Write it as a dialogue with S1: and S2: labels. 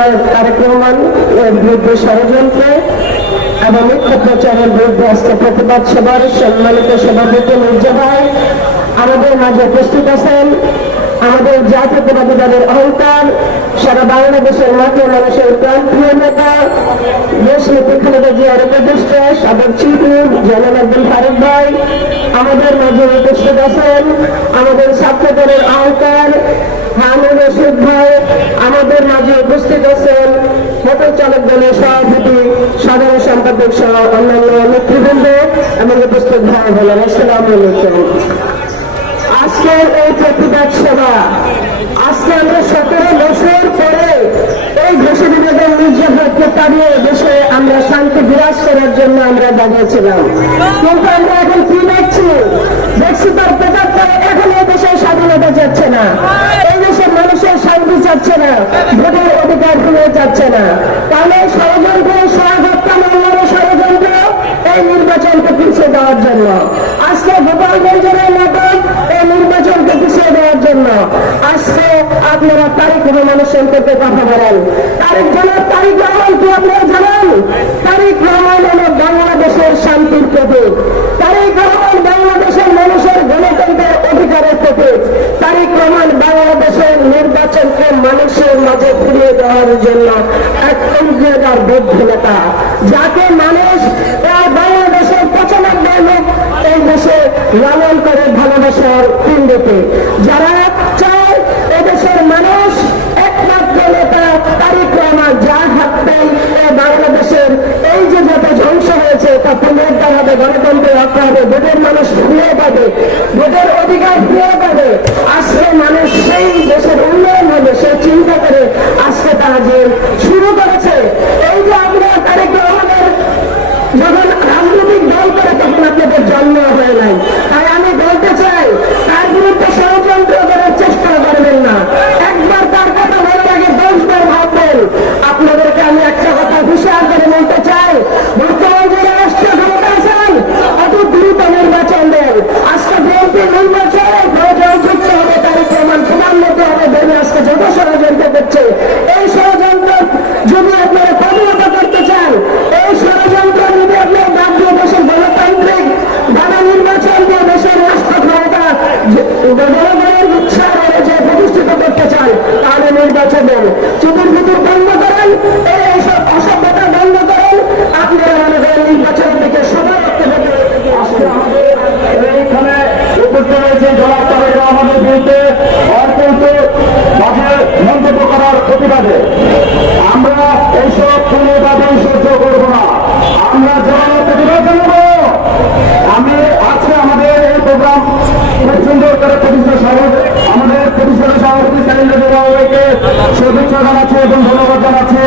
S1: তারেক রহমান বিরুদ্ধে ষড়যন্ত্র এবং মিথ্যা প্রচারের বিরুদ্ধে আজকে প্রতিবাদ সভার সম্মানিত সভাপতি মির্জা ভাই আমাদের মাঝে উপস্থিত আছেন। আমাদের জাতীয়তাবাদী দলের অহংকার সারা বাংলাদেশের মাঠে মানুষের প্রান্তীয় নেতা, দেশ নীতি খালেদা জিয়ার উপদেষ্টা, সাবেক চিফ জনাব আব্দুল ফারুক ভাই আমাদের মাঝে উপস্থিত আছেন। আমাদের ছাত্র দলের অহংকার হামিদ রশিদ ভাই আমাদের মাঝে উপস্থিত আছেন মোটর চালক দলের সভাপতি, সাধারণ সম্পাদক সহ অন্যান্য নেতৃবৃন্দ এবং উপস্থিত ভাই হলেন আসসালাম আলাইকুম। আজকের এই প্রতিবাদ সভা, আজকে আমরা সতেরো বছর পরে এই দেশে বিভাগের নির্যাতনকে তাড়িয়ে দেশে আমরা শান্তি বিরাজ করার জন্য আমরা দাঁড়িয়েছিলাম। কিন্তু আমরা এখন কি দেখছি? দেখছি তার প্রতাপ আজকে গোপালগঞ্জের নাটক এই নির্বাচনকে পিছিয়ে দেওয়ার জন্য আজকে আপনারা তারিখ রহমানের সম্পর্কে কথা বলেন। তারিখ জনাব তারিখ রহমান কি আপনারা জানেন? তারিখ রহমান হল বাংলাদেশের শান্তির প্রতীক। তারিখ রহমান বাংলাদেশের মানুষের গণতন্ত্রের অধিকারের প্রতীক। তারিখ রহমান বাংলাদেশের নির্বাচনকে মানুষের মাঝে ফিরিয়ে দেওয়ার জন্য এক অঙ্গীকার বৌদ্ধ নেতা। যাকে মানুষ লালন করে ভালোবাসার হিন্দুতে যারা চায় এদেশের মানুষ, একমাত্র নেতা তারিখ রহমান যার হাতটাই বাংলাদেশের। এই যে যত ধ্বংস হয়েছে, তা পুনরুদ্ধার হবে, গণতন্ত্রের রক্ষা হবে, ভোটের মানুষ ফিরে পাবে ভোটের অধিকার ফিরে পাবে জনগণের করতে চান তাহলে নির্বাচন দেন বন্ধ করেন এইসব অসভ্যতা বন্ধ করেন আপনারা মনে করেন দিকে সবাই
S2: এইখানে উপস্থিত রয়েছে জনাব তারেক রহমানের বিরুদ্ধে অত্যন্ত বাজে মন্তব্য করার প্রতিবাদে আমরা এইসব কোনো বাধা সহ্য করব না আমরা জনাব প্রতিবাদ জানাব। আমি আজকে আমাদের এই প্রোগ্রাম খুব সুন্দর করে প্রতিষ্ঠা সভাপতি আমাদের প্রতিষ্ঠাতা সভাপতি স্যালেন্ডার বাবুকে শুভেচ্ছা জানাচ্ছি এবং ধন্যবাদ জানাচ্ছি।